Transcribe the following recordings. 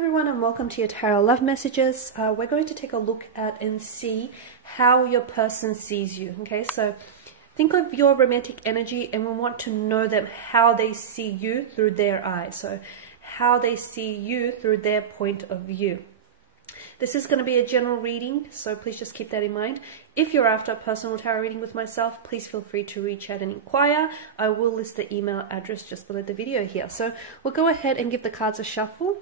everyone, and welcome to your tarot love messages. We're going to take a look at and see how your person sees you. Okay, so think of your romantic energy and we want to know them, how they see you through their eyes. So how they see you through their point of view. This is going to be a general reading, so please just keep that in mind. If you're after a personal tarot reading with myself, please feel free to reach out and inquire. I will list the email address just below the video here. So we'll go ahead and give the cards a shuffle.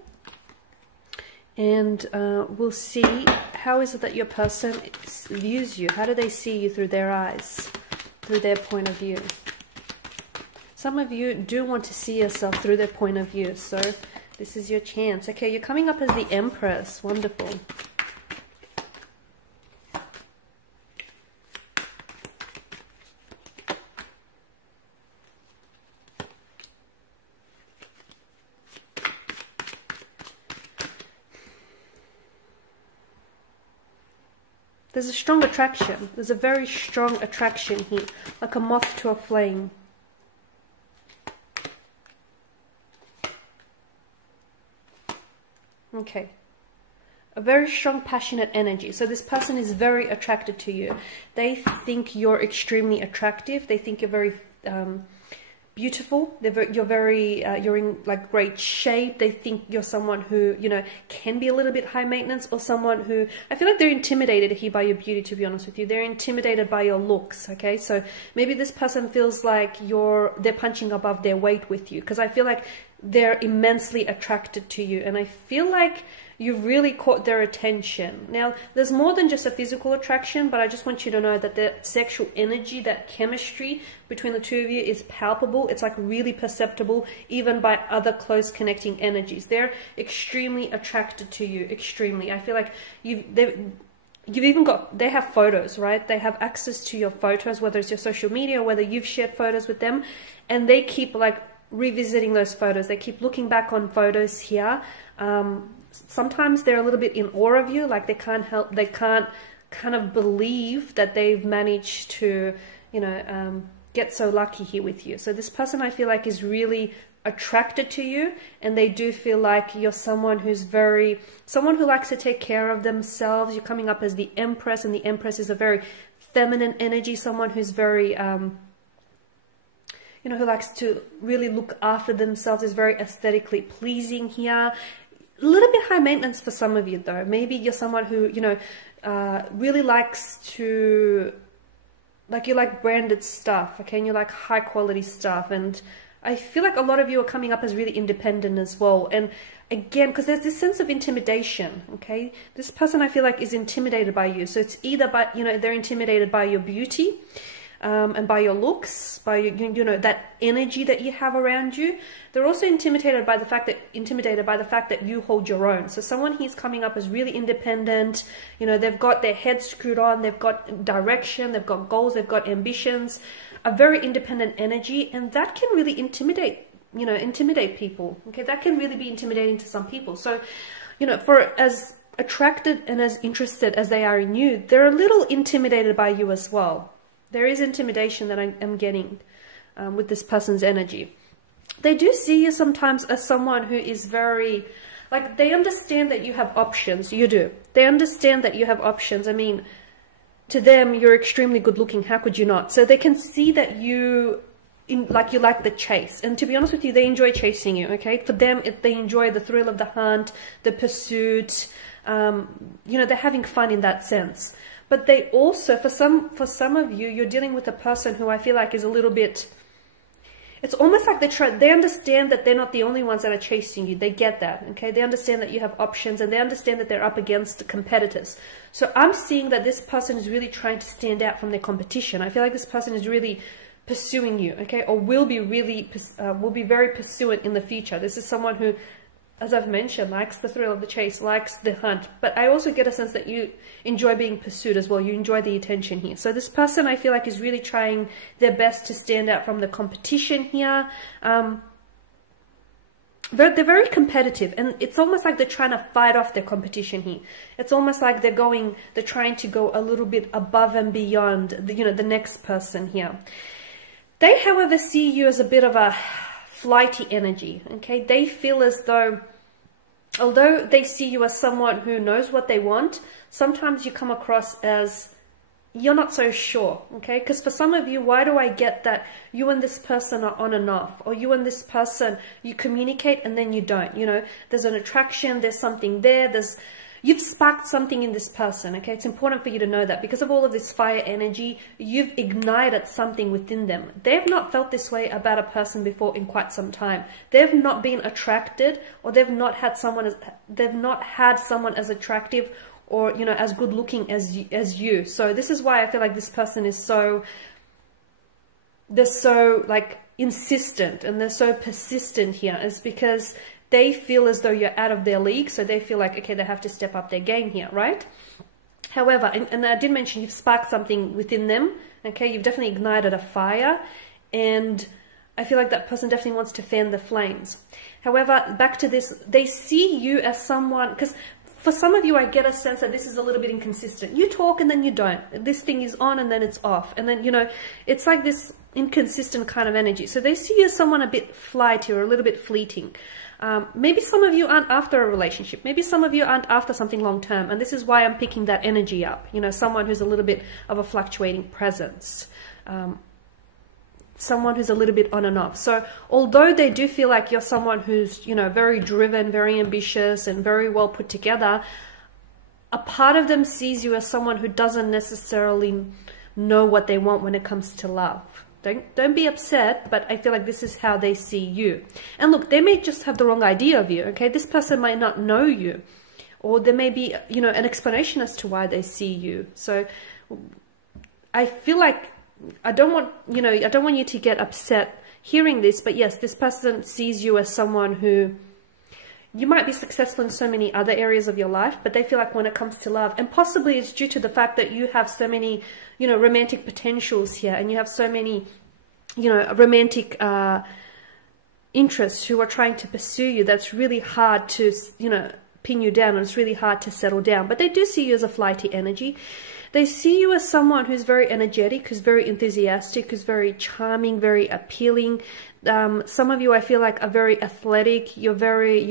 And we'll see how is it that your person views you. How do they see you through their eyes, through their point of view? Some of you do want to see yourself through their point of view, so this is your chance. Okay, you're coming up as the Empress. Wonderful. There's a strong attraction. There's a very strong attraction here, like a moth to a flame. Okay. A very strong, passionate energy. So this person is very attracted to you. They think you're extremely attractive. They think you're very beautiful. You're in like great shape. They think you're someone who, you know, can be a little bit high maintenance, or someone who, I feel like they're intimidated here by your beauty, to be honest with you. They're intimidated by your looks. Okay, so maybe this person feels like they're punching above their weight with you, because I feel like they're immensely attracted to you, and I feel like you've really caught their attention. Now, there's more than just a physical attraction, but I just want you to know that the sexual energy, that chemistry between the two of you is palpable. It's like really perceptible, even by other close connecting energies. They're extremely attracted to you, extremely. I feel like they have photos, right? They have access to your photos, whether it's your social media or whether you've shared photos with them, and they keep like revisiting those photos. They keep looking back on photos here. Sometimes they're a little bit in awe of you, like they can't kind of believe that they've managed to, you know, get so lucky here with you. So this person, I feel like, is really attracted to you, and they do feel like you're someone who likes to take care of themselves. You're coming up as the Empress, and the Empress is a very feminine energy, someone who's very you know, who likes to really look after themselves, is very aesthetically pleasing here. A little bit high maintenance for some of you, though. Maybe you're someone who, you know, really likes to, like, you like branded stuff, okay, and you like high quality stuff. And I feel like a lot of you are coming up as really independent as well. And again, because there's this sense of intimidation, okay? This person, I feel like, is intimidated by you. So it's either by, you know, they're intimidated by your beauty, and by your looks, by you know, that energy that you have around you. They're also intimidated by the fact that you hold your own. So someone here's coming up as really independent. You know, they've got their head screwed on, they've got direction, they've got goals, they've got ambitions, a very independent energy, and that can really intimidate people. Okay, that can really be intimidating to some people. So, you know, for as attracted and as interested as they are in you, they're a little intimidated by you as well. There is intimidation that I'm getting with this person's energy. They do see you sometimes as someone who is very, like, they understand that you have options. You do. They understand that you have options. I mean, to them, you're extremely good looking. How could you not? So they can see that you like the chase. And to be honest with you, they enjoy chasing you, okay? For them, they enjoy the thrill of the hunt, the pursuit. You know, they're having fun in that sense. But they also, for some of you, you're dealing with a person who I feel like is a little bit, it's almost like they understand that they're not the only ones that are chasing you. They get that, okay? They understand that you have options, and they understand that they're up against the competitors. So I'm seeing that this person is really trying to stand out from their competition. I feel like this person is really pursuing you, okay? Or will be very pursuant in the future. This is someone who, as I've mentioned, likes the thrill of the chase, likes the hunt. But I also get a sense that you enjoy being pursued as well. You enjoy the attention here. So this person, I feel like, is really trying their best to stand out from the competition here. They're very competitive, and it's almost like they're trying to fight off their competition here. It's almost like they're trying to go a little bit above and beyond the next person here. They, however, see you as a bit of a flighty energy, okay? They feel as though although they see you as someone who knows what they want, sometimes you come across as you're not so sure, okay? Because for some of you, why do I get that you and this person are on and off? Or you and this person, you communicate and then you don't, you know? There's an attraction, there's something there, you've sparked something in this person, okay? It's important for you to know that because of all of this fire energy, you've ignited something within them. They've not felt this way about a person before in quite some time. They've not been attracted, or they've not had someone as attractive or, you know, as good looking as you. So this is why I feel like this person is they're so like insistent and they're so persistent here, is because they feel as though you're out of their league. So they feel like, okay, they have to step up their game here, right? However, and I did mention you've sparked something within them, okay? You've definitely ignited a fire, and I feel like that person definitely wants to fan the flames. However, back to this, they see you as someone, because for some of you, I get a sense that this is a little bit inconsistent. You talk and then you don't. This thing is on and then it's off. And then, you know, it's like this inconsistent kind of energy. So they see you as someone a bit flighty or a little bit fleeting. Maybe some of you aren't after a relationship. Maybe some of you aren't after something long term. And this is why I'm picking that energy up. You know, someone who's a little bit of a fluctuating presence. Someone who's a little bit on and off. So although they do feel like you're someone who's, you know, very driven, very ambitious and very well put together, a part of them sees you as someone who doesn't necessarily know what they want when it comes to love. Don't be upset, but I feel like this is how they see you. And look, they may just have the wrong idea of you, okay? This person might not know you, or there may be, you know, an explanation as to why they see you. So I feel like I don't want you to get upset hearing this, but yes, this person sees you as someone who, you might be successful in so many other areas of your life, but they feel like when it comes to love, and possibly it's due to the fact that you have so many, you know, romantic potentials here, and you have so many, you know, romantic interests who are trying to pursue you, that's really hard to, you know, pin you down, and it's really hard to settle down. But they do see you as a flighty energy. They see you as someone who's very energetic, who's very enthusiastic, who's very charming, very appealing. Some of you, I feel like, are very athletic. You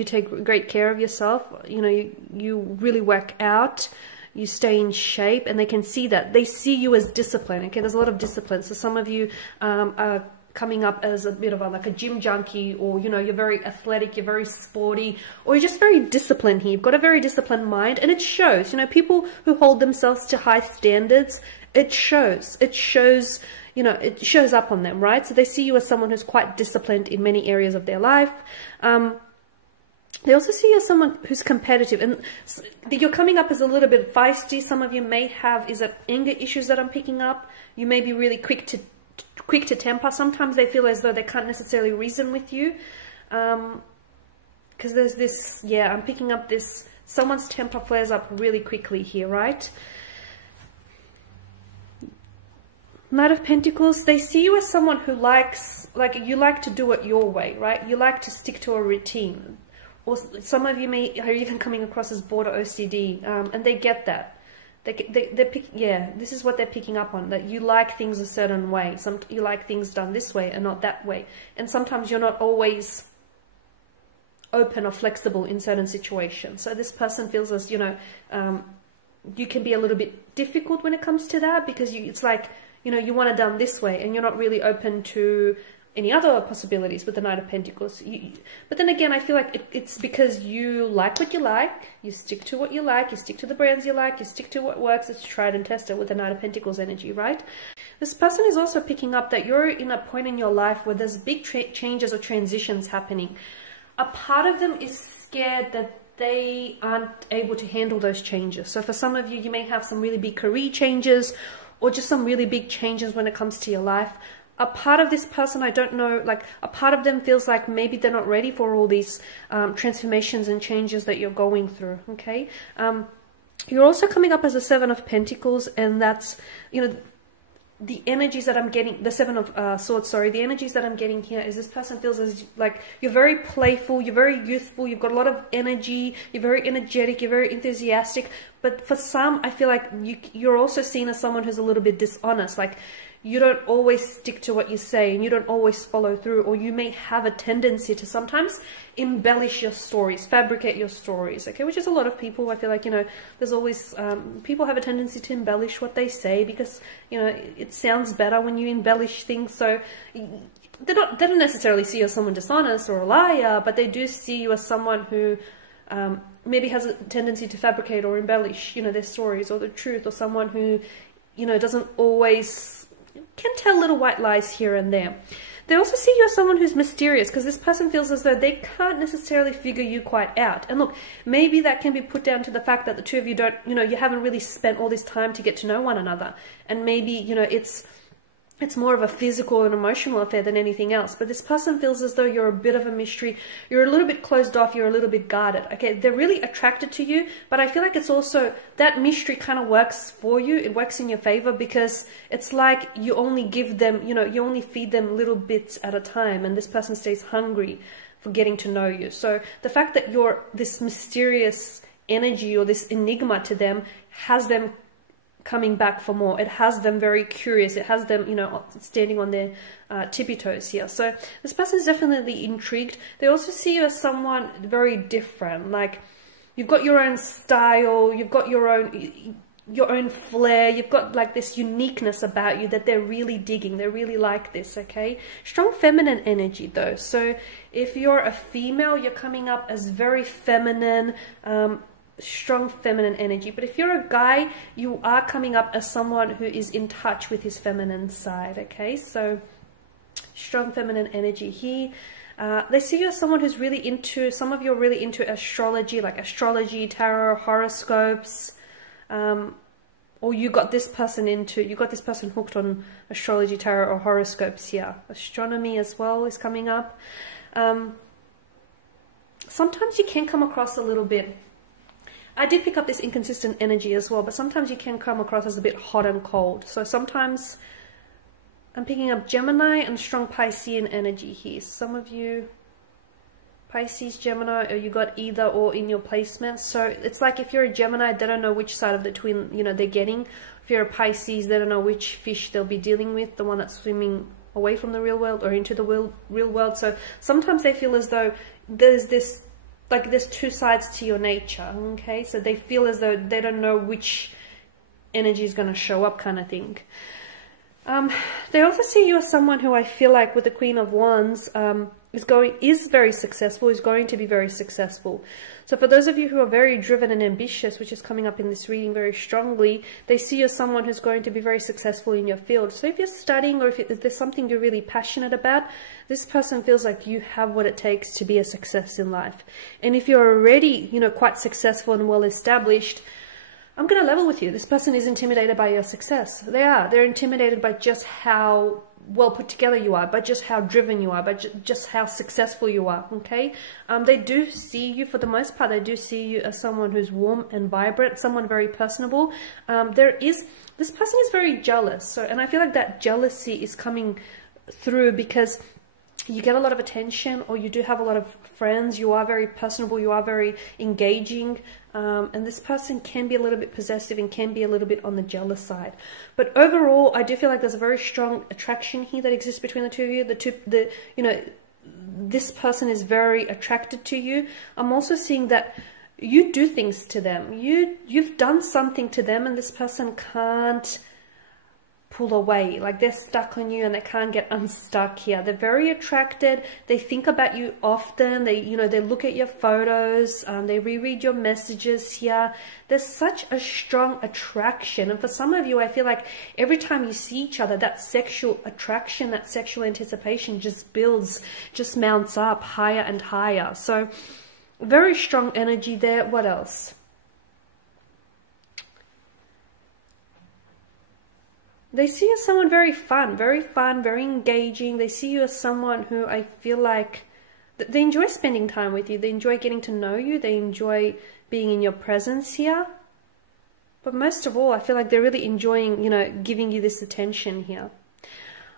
take great care of yourself. You know, you really work out. You stay in shape, and they can see that. They see you as discipline. Okay, there's a lot of discipline. So some of you are coming up as a bit of like a gym junkie, or, you know, you're very athletic, you're very sporty, or you're just very disciplined here. You've got a very disciplined mind, and it shows. You know, people who hold themselves to high standards, it shows, you know, it shows up on them, right? So they see you as someone who's quite disciplined in many areas of their life. They also see you as someone who's competitive, and you're coming up as a little bit feisty. Some of you may have anger issues that I'm picking up. You may be really quick to temper. Sometimes they feel as though they can't necessarily reason with you, because there's this, yeah, I'm picking up this, someone's temper flares up really quickly here, right? Knight of Pentacles, they see you as someone who you like to do it your way, right? You like to stick to a routine. Or some of you are even coming across as border OCD, and they get that. This is what they're picking up on, that you like things a certain way. You like things done this way and not that way. And sometimes you're not always open or flexible in certain situations. So this person feels as, you know, you can be a little bit difficult when it comes to that, because it's like, you know, you want it done this way, and you're not really open to any other possibilities with the Knight of Pentacles. But then again, I feel like it's because you like what you like, you stick to what you like, you stick to the brands you like, you stick to what works. It's tried and tested with the Knight of Pentacles energy, right? This person is also picking up that you're in a point in your life where there's big changes or transitions happening. A part of them is scared that they aren't able to handle those changes. So for some of you, you may have some really big career changes, or just some really big changes when it comes to your life. A part of this person, I don't know, like a part of them feels like maybe they're not ready for all these transformations and changes that you're going through, okay? You're also coming up as a Seven of Pentacles, and that's, you know, the energies that I'm getting, the Seven of Swords, sorry, the energies that I'm getting here is this person feels as like you're very playful, you're very youthful, you've got a lot of energy, you're very energetic, you're very enthusiastic. But for some, I feel like you're also seen as someone who's a little bit dishonest. Like you don't always stick to what you say and you don't always follow through, or you may have a tendency to sometimes embellish your stories, fabricate your stories, okay, which is a lot of people. I feel like, you know, there's always, people have a tendency to embellish what they say because, you know, it sounds better when you embellish things. So they don't necessarily see you as someone dishonest or a liar, but they do see you as someone who maybe has a tendency to fabricate or embellish, you know, their stories or the truth, or someone who, you know, doesn't always, can tell little white lies here and there. They also see you as someone who's mysterious, because this person feels as though they can't necessarily figure you quite out. And look, maybe that can be put down to the fact that the two of you don't, you know, you haven't really spent all this time to get to know one another. And maybe, you know, it's more of a physical and emotional affair than anything else. But this person feels as though you're a bit of a mystery. You're a little bit closed off. You're a little bit guarded. Okay, they're really attracted to you. But I feel like it's also, that mystery kind of works for you. It works in your favor, because it's like you only give them, you know, you only feed them little bits at a time. And this person stays hungry for getting to know you. So the fact that you're this mysterious energy or this enigma to them has them coming back for more. It has them very curious. It has them, you know, standing on their tippy toes here. So this person is definitely intrigued. They also see you as someone very different. Like, you've got your own style. You've got your own flair. You've got like this uniqueness about you that they're really digging. They really like this, okay? Strong feminine energy though. So if you're a female, you're coming up as very feminine, strong feminine energy. But if you're a guy, you are coming up as someone who is in touch with his feminine side, okay? So strong feminine energy here. They see you as someone who's really into, some of you are really into astrology, like astrology, tarot, horoscopes, or you got this person hooked on astrology, tarot, or horoscopes here. Astronomy as well is coming up. Sometimes you can come across a little bit, I did pick up this inconsistent energy as well, but sometimes you can come across as a bit hot and cold. So sometimes I'm picking up Gemini and strong Piscean energy here. Some of you, Pisces, Gemini, or you got either or in your placement. So it's like if you're a Gemini, they don't know which side of the twin, you know, they're getting. If you're a Pisces, they don't know which fish they'll be dealing with, the one that's swimming away from the real world or into the real world. So sometimes they feel as though there's this, like there's two sides to your nature, okay? So they feel as though they don't know which energy is going to show up, kind of thing. They also see you as someone who I feel like with the Queen of Wands is very successful, is going to be very successful. So for those of you who are very driven and ambitious, which is coming up in this reading very strongly, they see you as someone who's going to be very successful in your field. So if you're studying, or if there's something you're really passionate about, this person feels like you have what it takes to be a success in life. And if you're already, you know, quite successful and well established, I'm going to level with you. This person is intimidated by your success. They are. They're intimidated by just how well put together you are, by just how driven you are, by just how successful you are, okay? They do see you, for the most part, they do see you as someone who's warm and vibrant, someone very personable. This person is very jealous. So, and I feel like that jealousy is coming through because you get a lot of attention, or you do have a lot of friends, you are very personable, you are very engaging, and this person can be a little bit possessive and can be a little bit on the jealous side. But overall, I do feel like there's a very strong attraction here that exists between the two of you. You know, this person is very attracted to you. I'm also seeing that you do things to them. You've done something to them, and this person can't pull away. Like, they're stuck on you and they can't get unstuck here. They're very attracted. They think about you often. They look at your photos. They reread your messages here. There's such a strong attraction. And for some of you, I feel like every time you see each other, that sexual attraction, that sexual anticipation just builds, just mounts up higher and higher. So very strong energy there. What else? They see you as someone very fun, very engaging. They see you as someone who I feel like they enjoy spending time with you. They enjoy getting to know you. They enjoy being in your presence here. But most of all, I feel like they're really enjoying, you know, giving you this attention here.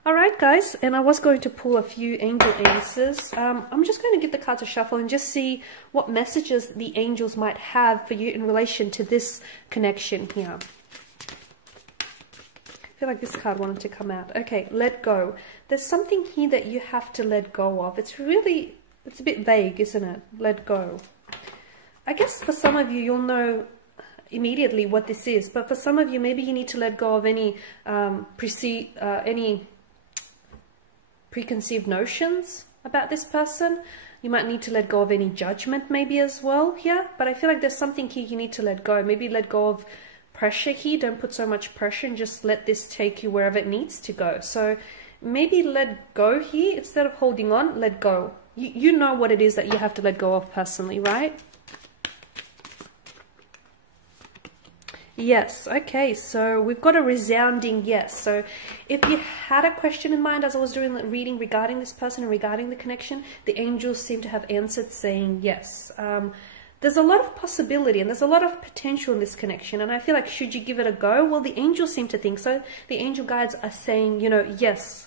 All right, guys, and I was going to pull a few angel answers. I'm just going to give the cards a shuffle and just see what messages the angels might have for you in relation to this connection here. I feel like this card wanted to come out. Okay, let go. There's something here that you have to let go of. It's a bit vague, isn't it? Let go. I guess for some of you, you'll know immediately what this is. But for some of you, maybe you need to let go of any preconceived notions about this person. You might need to let go of any judgment maybe as well here. But I feel like there's something here you need to let go. Maybe let go of pressure here. Don't put so much pressure and just let this take you wherever it needs to go. So maybe let go here instead of holding on. Let go. You know what it is that you have to let go of personally, right? Yes. Okay, so we've got a resounding yes. So if you had a question in mind as I was doing the reading regarding this person and regarding the connection, the angels seem to have answered saying yes. There's a lot of possibility and there's a lot of potential in this connection. And I feel like, should you give it a go? Well, the angels seem to think so. The angel guides are saying, you know, yes.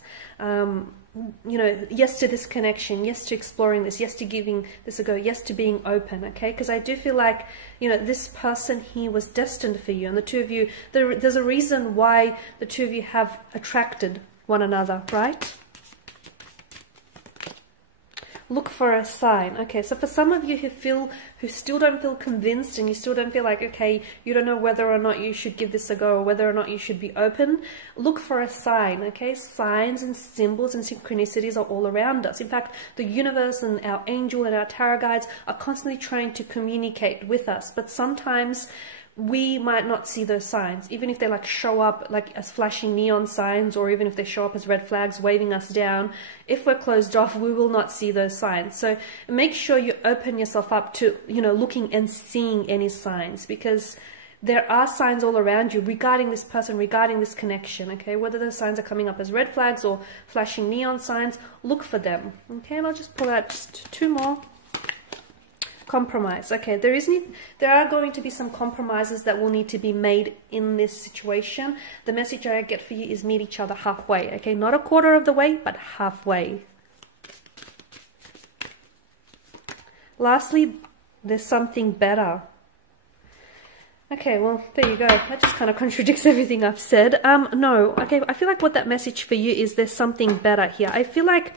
Yes to this connection, yes to exploring this, yes to giving this a go, yes to being open, okay? Because I do feel like, you know, this person here was destined for you. And the two of you, there's a reason why the two of you have attracted one another, right? Look for a sign. Okay, so for some of you who still don't feel convinced and you still don't feel like, okay, you don't know whether or not you should give this a go or whether or not you should be open, look for a sign, okay? Signs and symbols and synchronicities are all around us. In fact, the universe and our angel and our tarot guides are constantly trying to communicate with us, but sometimes we might not see those signs, even if they like show up like as flashing neon signs, or even if they show up as red flags waving us down. If we're closed off, we will not see those signs. So make sure you open yourself up to, you know, looking and seeing any signs, because there are signs all around you regarding this person, regarding this connection, okay? Whether those signs are coming up as red flags or flashing neon signs, look for them, okay? And I'll just pull out just two more. Compromise. Okay, there are going to be some compromises that will need to be made in this situation. The message I get for you is meet each other halfway, okay? Not a quarter of the way, but halfway. Lastly, there's something better. Okay, well, there you go. That just kind of contradicts everything I've said. No, okay, I feel like what that message for you is there's something better here. I feel like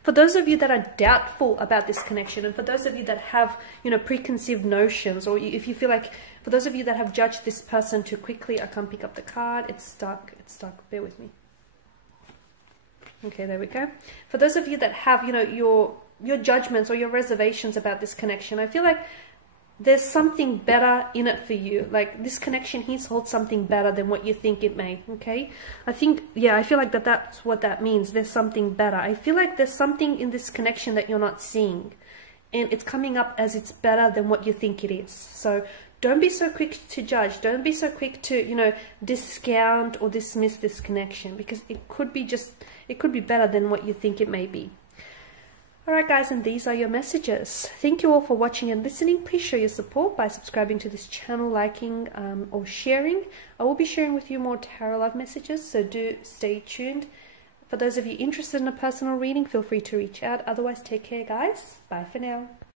for those of you that are doubtful about this connection, and for those of you that have, you know, preconceived notions, or if you feel like, for those of you that have judged this person too quickly, I can't pick up the card, it's stuck, bear with me. Okay, there we go. For those of you that have, you know, your judgments or your reservations about this connection, I feel like there's something better in it for you. Like, this connection here holds something better than what you think it may, okay? I think, yeah, I feel like that's what that means. There's something better. I feel like there's something in this connection that you're not seeing, and it's coming up as it's better than what you think it is. So don't be so quick to judge. Don't be so quick to, you know, discount or dismiss this connection, because it could be better than what you think it may be. Alright guys, and these are your messages. Thank you all for watching and listening. Please show your support by subscribing to this channel, liking or sharing. I will be sharing with you more tarot love messages, so do stay tuned. For those of you interested in a personal reading, feel free to reach out. Otherwise, take care guys. Bye for now.